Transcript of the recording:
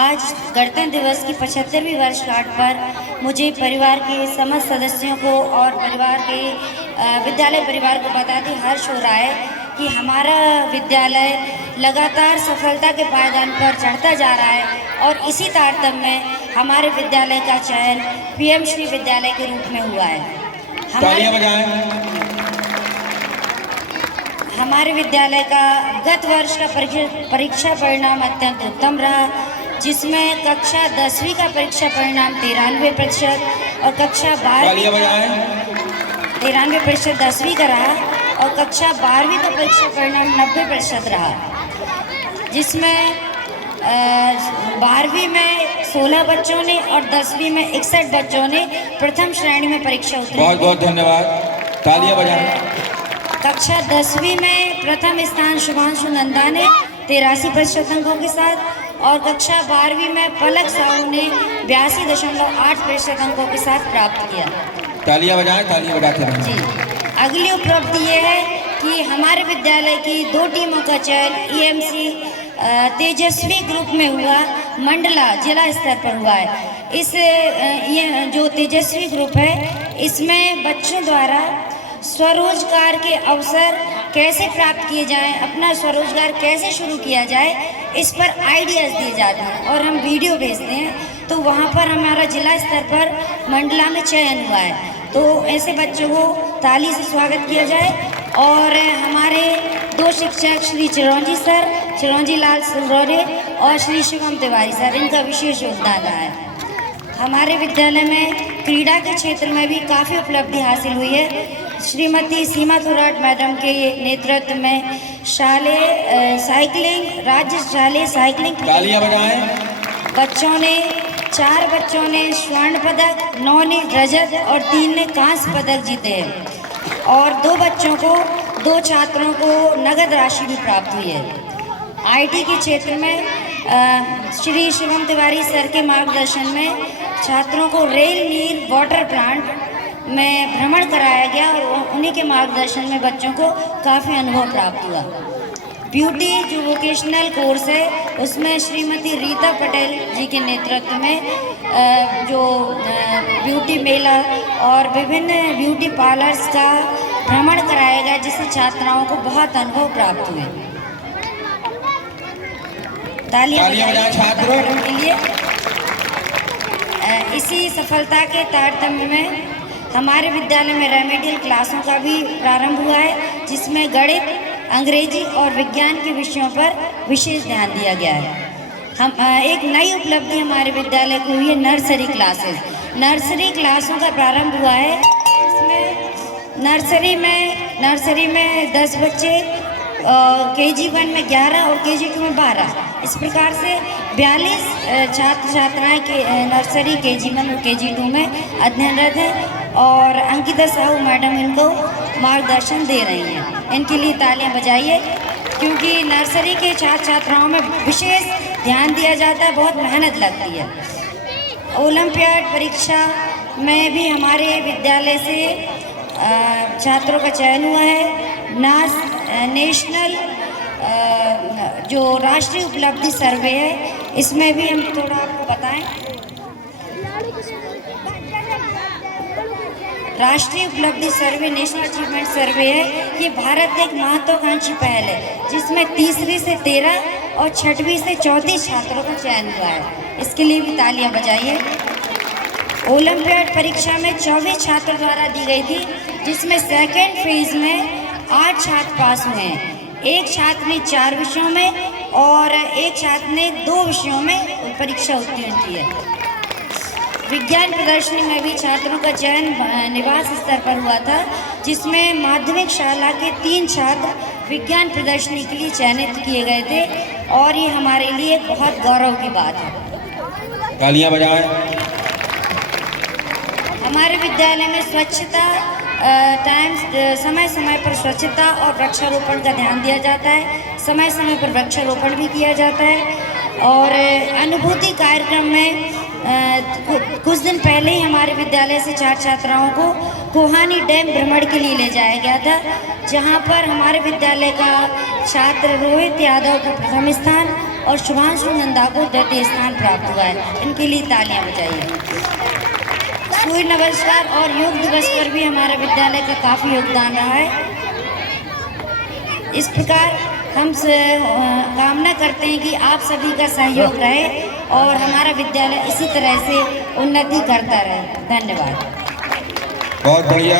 आज गणतंत्र दिवस की 75वीं वर्षगांठ पर मुझे परिवार के समस्त सदस्यों को और परिवार के विद्यालय परिवार को बताते हर्ष हो रहा है कि हमारा विद्यालय लगातार सफलता के पायदान पर चढ़ता जा रहा है और इसी तारतम्य में हमारे विद्यालय का चयन पीएम श्री विद्यालय के रूप में हुआ है। हमारे विद्यालय का गत वर्ष का परीक्षा परिणाम अत्यंत उत्तम रहा, जिसमें कक्षा 10वीं का परीक्षा परिणाम 93% और कक्षा 93% 10वीं का रहा और कक्षा 12वीं का परीक्षा परिणाम 90% रहा, जिसमें 12वीं में 16 बच्चों ने और 10वीं में 61 बच्चों ने प्रथम श्रेणी में परीक्षा उतरी। बहुत बहुत धन्यवाद, तालियां बजाएं। कक्षा 10वीं में प्रथम स्थान शुभांशु नंदा ने 83% अंकों के साथ और कक्षा 12वीं में पलक साहू ने 82.8% अंकों के साथ प्राप्त किया। तालियां बजाएं, तालियां बजाते रहें। जी, अगली उपलब्धि ये है कि हमारे विद्यालय की 2 टीमों का चयन ईएमसी तेजस्वी ग्रुप में हुआ, मंडला जिला स्तर पर हुआ है। ये जो तेजस्वी ग्रुप है, इसमें बच्चों द्वारा स्वरोजगार के अवसर कैसे प्राप्त किए जाएं, अपना स्वरोजगार कैसे शुरू किया जाए, इस पर आइडियाज़ दिए जाते हैं और हम वीडियो भेजते हैं। तो वहाँ पर हमारा जिला स्तर पर मंडला में चयन हुआ है, तो ऐसे बच्चों को ताली से स्वागत किया जाए। और हमारे 2 शिक्षक श्री चिरौंजी लाल सिंगरौरे और श्री शिवम तिवारी सर, इनका विशेष योगदान रहा है। हमारे विद्यालय में क्रीड़ा के क्षेत्र में भी काफ़ी उपलब्धि हासिल हुई है। श्रीमती सीमा थोराट मैडम के नेतृत्व में राज्य शालेय साइकिलिंग बच्चों ने 4 बच्चों ने स्वर्ण पदक, 9 ने रजत और 3 ने कांस्य पदक जीते हैं और 2 छात्रों को नगद राशि भी प्राप्त हुई है। आईटी के क्षेत्र में श्री शिवम तिवारी सर के मार्गदर्शन में छात्रों को रेल नीर वाटर प्लांट में भ्रमण कराया गया और उन्हीं के मार्गदर्शन में बच्चों को काफ़ी अनुभव प्राप्त हुआ। ब्यूटी जो वोकेशनल कोर्स है, उसमें श्रीमती रीता पटेल जी के नेतृत्व में जो ब्यूटी मेला और विभिन्न ब्यूटी पार्लर्स का भ्रमण कराया गया, जिससे छात्राओं को बहुत अनुभव प्राप्त हुए। तालियां बजाएं छात्रों के लिए। इसी सफलता के तारतम्य में हमारे विद्यालय में रेमेडियल क्लासों का भी प्रारंभ हुआ है, जिसमें गणित, अंग्रेजी और विज्ञान के विषयों पर विशेष ध्यान दिया गया है। एक नई उपलब्धि हमारे विद्यालय को हुई है नर्सरी क्लासेस। नर्सरी क्लासों का प्रारंभ हुआ है, इसमें नर्सरी में 10 बच्चे, KG 1 में 11 और KG 2 में 12, इस प्रकार से 42 छात्र छात्राएँ के नर्सरी KG 1 और KG 2 में अध्ययनरत हैं और अंकिता साहू मैडम इनको मार्गदर्शन दे रही हैं। इनके लिए तालियां बजाइए, क्योंकि नर्सरी के छात्र छात्राओं में विशेष ध्यान दिया जाता है, बहुत मेहनत लगती है। ओलंपियाड परीक्षा में भी हमारे विद्यालय से छात्रों का चयन हुआ है। नेशनल जो राष्ट्रीय उपलब्धि सर्वे है, इसमें भी हम थोड़ा आपको बताएं। राष्ट्रीय उपलब्धि सर्वे नेशनल अचीवमेंट सर्वे है, ये भारत की एक महत्वाकांक्षी पहल है, जिसमें 3री से 13 और 6वीं से 34 छात्रों का चयन हुआ है। इसके लिए भी तालियां बजाइए। ओलंपियाड परीक्षा में 24 छात्रों द्वारा दी गई थी, जिसमें सेकेंड फेज में 8 छात्र पास हुए हैं। एक छात्र ने 4 विषयों में और एक छात्र ने 2 विषयों में परीक्षा उत्तीर्ण की है। विज्ञान प्रदर्शनी में भी छात्रों का चयन निवास स्तर पर हुआ था, जिसमें माध्यमिक शाला के 3 छात्र विज्ञान प्रदर्शनी के लिए चयनित किए गए थे और ये हमारे लिए बहुत गौरव की बात है। तालियां बजाएं। हमारे विद्यालय में स्वच्छता समय समय पर स्वच्छता और वृक्षारोपण का ध्यान दिया जाता है। समय समय पर वृक्षारोपण भी किया जाता है और अनुभूति कार्यक्रम में कुछ दिन पहले ही हमारे विद्यालय से 4 छात्राओं को कोहानी डैम भ्रमण के लिए ले जाया गया था, जहां पर हमारे विद्यालय का छात्र रोहित यादव को प्रथम स्थान और शुभांशु नंदा को द्वितीय स्थान प्राप्त हुआ है। इनके लिए तालियां बजाइए। सूर्य नमस्कार और योग दिवस पर भी हमारे विद्यालय का काफ़ी योगदान रहा है। इस प्रकार हम कामना करते हैं कि आप सभी का सहयोग रहे और हमारा विद्यालय इसी तरह से उन्नति करता रहे। धन्यवाद। बहुत बढ़िया।